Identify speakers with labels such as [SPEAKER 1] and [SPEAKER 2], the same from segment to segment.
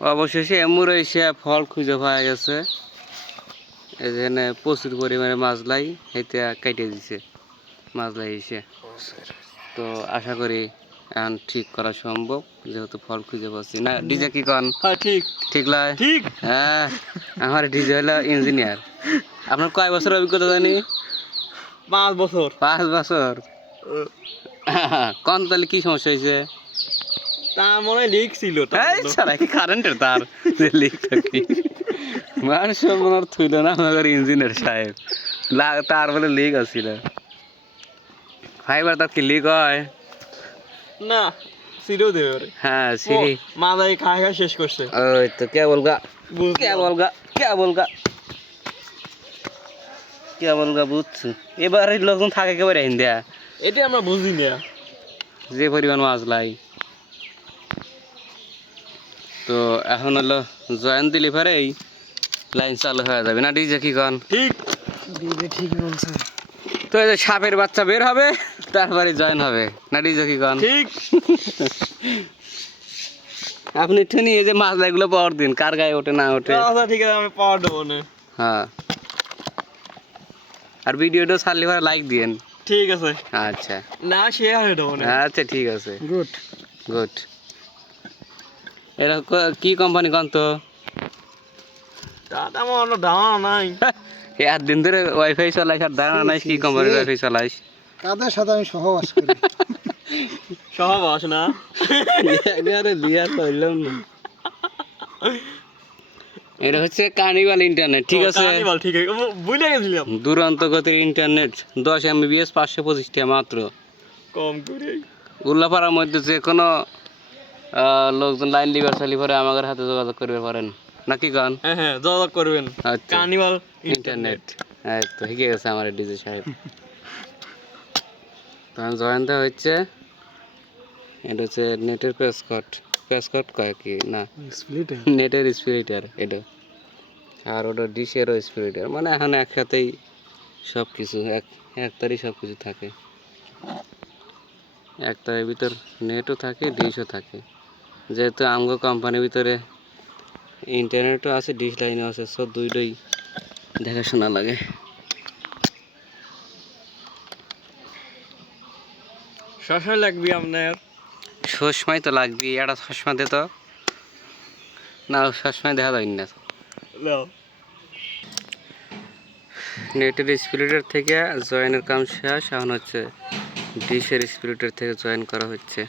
[SPEAKER 1] অবশেষে এমুর এসে ফল খুঁজে পাওয়া গেছে। এখানে প্রচুর পরিমাণে মাছলাই এতে কেটে দিছে। মাছলাই এসে। তো আশা করি এখন ঠিক করা সম্ভব যেহেতু ফল খুঁজে পাচ্ছি। না ডিজে কি কন?
[SPEAKER 2] হ্যাঁ ঠিক।
[SPEAKER 1] ঠিক লয়
[SPEAKER 2] ঠিক।
[SPEAKER 1] হ্যাঁ আমার ডিজে হলো ইঞ্জিনিয়ার। আপনার কয় বছর অভিজ্ঞতা জানি?
[SPEAKER 2] পাঁচ বছর।
[SPEAKER 1] পাঁচ বছর। কন তাহলে কি সমস্যা হয়েছে?
[SPEAKER 2] তা মনে লিক ছিল মধ্যে।
[SPEAKER 1] ছাড়া কি কারেন্টের তার? যে লিক থাকি মানুষ মনে থইল না আমাদের ইঞ্জিনিয়ার সাহেব। তার বলে লিক আছিল। ফাইবার তার কি লিক হয়?
[SPEAKER 2] না ছিল দেবে ওরে।
[SPEAKER 1] হ্যাঁ সিরি
[SPEAKER 2] মাদাই খাই খাই শেষ করছে।
[SPEAKER 1] ওই তো কে বলগা? কে। বলগা? কে বলগা? কে বলগা বুঝছ। এবারে লোকজন থাকে একেবারে হিন্দিয়া?
[SPEAKER 2] এটা আমরা বুঝি না
[SPEAKER 1] যে পরিমাণ মাছ লাই। তো এখন হলো জয়েন দিলে পরে এই লাইন চালু হয়ে যাবে। না ডিজে কি কন?
[SPEAKER 2] ঠিক।
[SPEAKER 3] ঠিক বলছে।
[SPEAKER 1] তো এই যে সাপের বাচ্চা বের হবে তারপরে জয়েন হবে। না ডিজে কি কন?
[SPEAKER 2] ঠিক।
[SPEAKER 1] আপনি একটু নিয়ে যে মাছ লাইগুলো পাওয়ার দিন কার গায়ে ওঠে না ওঠে?
[SPEAKER 2] আচ্ছা ঠিক আছে আমি পাওয়ার দেবো না।
[SPEAKER 1] হ্যাঁ। আর ভিডিওটা ছাড়লে পরে লাইক দিয়েন।
[SPEAKER 2] ঠিক আছে।
[SPEAKER 1] আচ্ছা।
[SPEAKER 2] না শেয়ার দেবো না।
[SPEAKER 1] আচ্ছা ঠিক আছে।
[SPEAKER 3] গুড
[SPEAKER 1] গুড এটা কি কোম্পানি কন তো?
[SPEAKER 2] ধারণা নাই।
[SPEAKER 1] আট দিন ধরে ওয়াইফাই চালাইস আর দাঁড়ানো নাই কি কোম্পানির ওয়াইফাই চালাইস।
[SPEAKER 3] সাথে আমি সহবাস করি?
[SPEAKER 2] সহবাস না।
[SPEAKER 1] বিয়ার করলাম না। এটা হচ্ছে কার্নিভাল ইন্টারনেট ঠিক আছে?
[SPEAKER 2] কার্নিভাল, ঠিক আছে। ভুলে গেছিলাম।
[SPEAKER 1] দুরন্ত গতির ইন্টারনেট দশ এমবিবিএস পাঁচশো পঁচিশ টাকা মাত্র।
[SPEAKER 2] কম করে
[SPEAKER 1] উল্লাপাড়ার মধ্যে যে কোনো লোকজন লাইন লিভার চালি পরে আমাদের হাতে যোগাযোগ করতে পারেন। নাকি গান?
[SPEAKER 2] হ্যাঁ হ্যাঁ যোগাযোগ করবেন। কার্নিভাল
[SPEAKER 1] ইন্টারনেট হ্যাঁ তো শিখে গেছে আমার ডিজে সাহেব। তখন জয়েন হচ্ছে। এটা হচ্ছে নেটের পেসকট পেসকট কয় কি? না।
[SPEAKER 3] স্প্লিট
[SPEAKER 1] নেটের স্পিরিটার এটা। আর ওটা ডিশেরও স্পিরিটার মানে এখন একসাথেই সব কিছু এক একতারই সব কিছু থাকে। একতারের ভিতর নেটও থাকে ডিশও থাকে। যেহেতু আমগো কোম্পানির ভিতরে ইন্টারনেটও আছে ডিশ লাইনও আছে সব দুইটাই দেখাশোনা লাগে।
[SPEAKER 2] শশা লাগবে আপনার?
[SPEAKER 1] সসময় তো লাগবে এটা সসময় দে তো। না সসময় দেখা যায় না।
[SPEAKER 2] নাও
[SPEAKER 1] নেটের স্পিরিটের থেকে জয়েনের কাম শেষ এখন হচ্ছে ডিশের স্পিরিটের থেকে জয়েন করা হচ্ছে।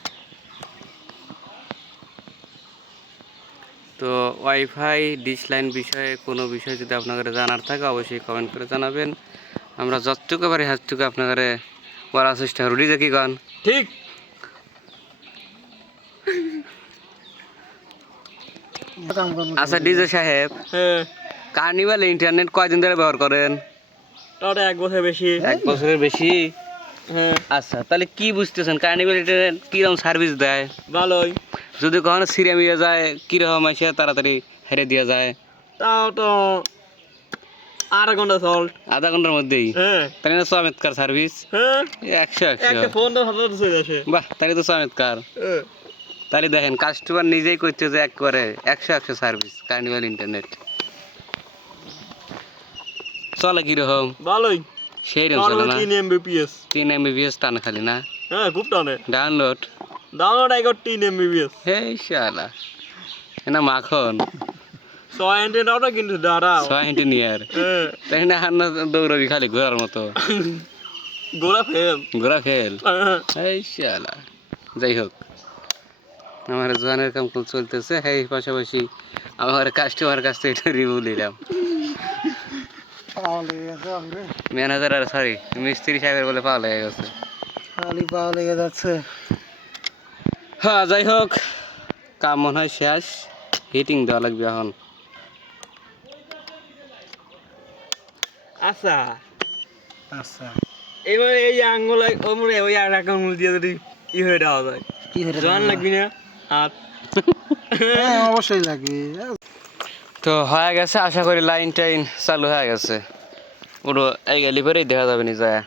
[SPEAKER 1] তো ওয়াইফাই ডিশ লাইন বিষয়ে কোনো বিষয় যদি আপনাদের জানার থাকে অবশ্যই কমেন্ট করে জানাবেন। আমরা যতটুকু পারি হাতটুকু আপনাদের করার চেষ্টা যে কি গান
[SPEAKER 2] ঠিক।
[SPEAKER 1] আচ্ছা ডিজে সাহেব
[SPEAKER 2] হ্যাঁ।
[SPEAKER 1] কার্নিভাল ইন্টারনেট কয়দিন ধরে ব্যবহার করেন?
[SPEAKER 2] এক বছর বেশি।
[SPEAKER 1] এক বছরের বেশি?
[SPEAKER 2] হ্যাঁ।
[SPEAKER 1] আচ্ছা তাহলে কি বুঝতেছেন? কার্নিভাল ইন্টারনেট কীরকম সার্ভিস দেয়?
[SPEAKER 2] ভালোই।
[SPEAKER 1] যদি কখনো সিরিয়াম ইয়ে যায় কীরকম এসে তাড়াতাড়ি হেরে দিয়ে যায়।
[SPEAKER 2] তাও তো আধা ঘণ্টা চল
[SPEAKER 1] আধা ঘণ্টার মধ্যেই?
[SPEAKER 2] হ্যাঁ।
[SPEAKER 1] তাহলে না চমৎকার সার্ভিস
[SPEAKER 2] হ্যাঁ।
[SPEAKER 1] একশো একশো। বাহ তাহলে তো চমৎকার
[SPEAKER 2] হ্যাঁ।
[SPEAKER 1] তাহলে দেখেন কাস্টমার নিজেই করছে যে একবারে একশো একশো সার্ভিস কার্নিভাল ইন্টারনেট চলে কীরকম?
[SPEAKER 2] ভালোই।
[SPEAKER 1] সেই রকম চলে না?
[SPEAKER 2] তিন এমবিপিএস
[SPEAKER 1] তিন এমবিবিএস টান খালি না?
[SPEAKER 2] হ্যাঁ খুব টানে।
[SPEAKER 1] ডাউনলোড
[SPEAKER 2] ডাউনলোড আই গট তিন এমবিপিএস
[SPEAKER 1] হেই শালা। না মাখন।
[SPEAKER 2] ছয় এন্টেনাটা কিন্তু দাঁড়াও
[SPEAKER 1] ছয় ইঞ্জিনিয়ার
[SPEAKER 2] হ্যাঁ
[SPEAKER 1] তাই না হান্ন দৌড়বি খালি ঘোরার মতো।
[SPEAKER 2] গোড়া ফেল
[SPEAKER 1] ঘোরা খেল
[SPEAKER 2] হ্যাঁ।
[SPEAKER 1] এই শালা। যাই হোক। আমার জোয়ানের কাম চলতেছে। এই পাশাপাশি আমার কাস্টমার কাছ থেকে একটা রিভিউ নিলাম। ম্যানেজার আর সরি মিস্ত্রি সাহেবের বলে পাওয়া লেগে গেছে।
[SPEAKER 3] খালি পাওয়া লেগে যাচ্ছে।
[SPEAKER 1] হ্যাঁ যাই হোক কাম মনে হয় শেষ। হিটিং দেওয়া লাগবে এখন।
[SPEAKER 2] আচ্ছা।
[SPEAKER 3] আচ্ছা।
[SPEAKER 2] এবার এই আঙ্গুল ওমরে ওই আর এক আঙ্গুল দিয়ে যদি ই হয়ে দেওয়া যায়।
[SPEAKER 3] কি হয়ে
[SPEAKER 2] জন লাগবি না? হাত।
[SPEAKER 3] হ্যাঁ অবশ্যই লাগবে।
[SPEAKER 1] তো হয়ে গেছে আশা করি লাইন টাইন চালু হয়ে গেছে। পুরো এই গেলি পরেই দেখা যাবে নি যায়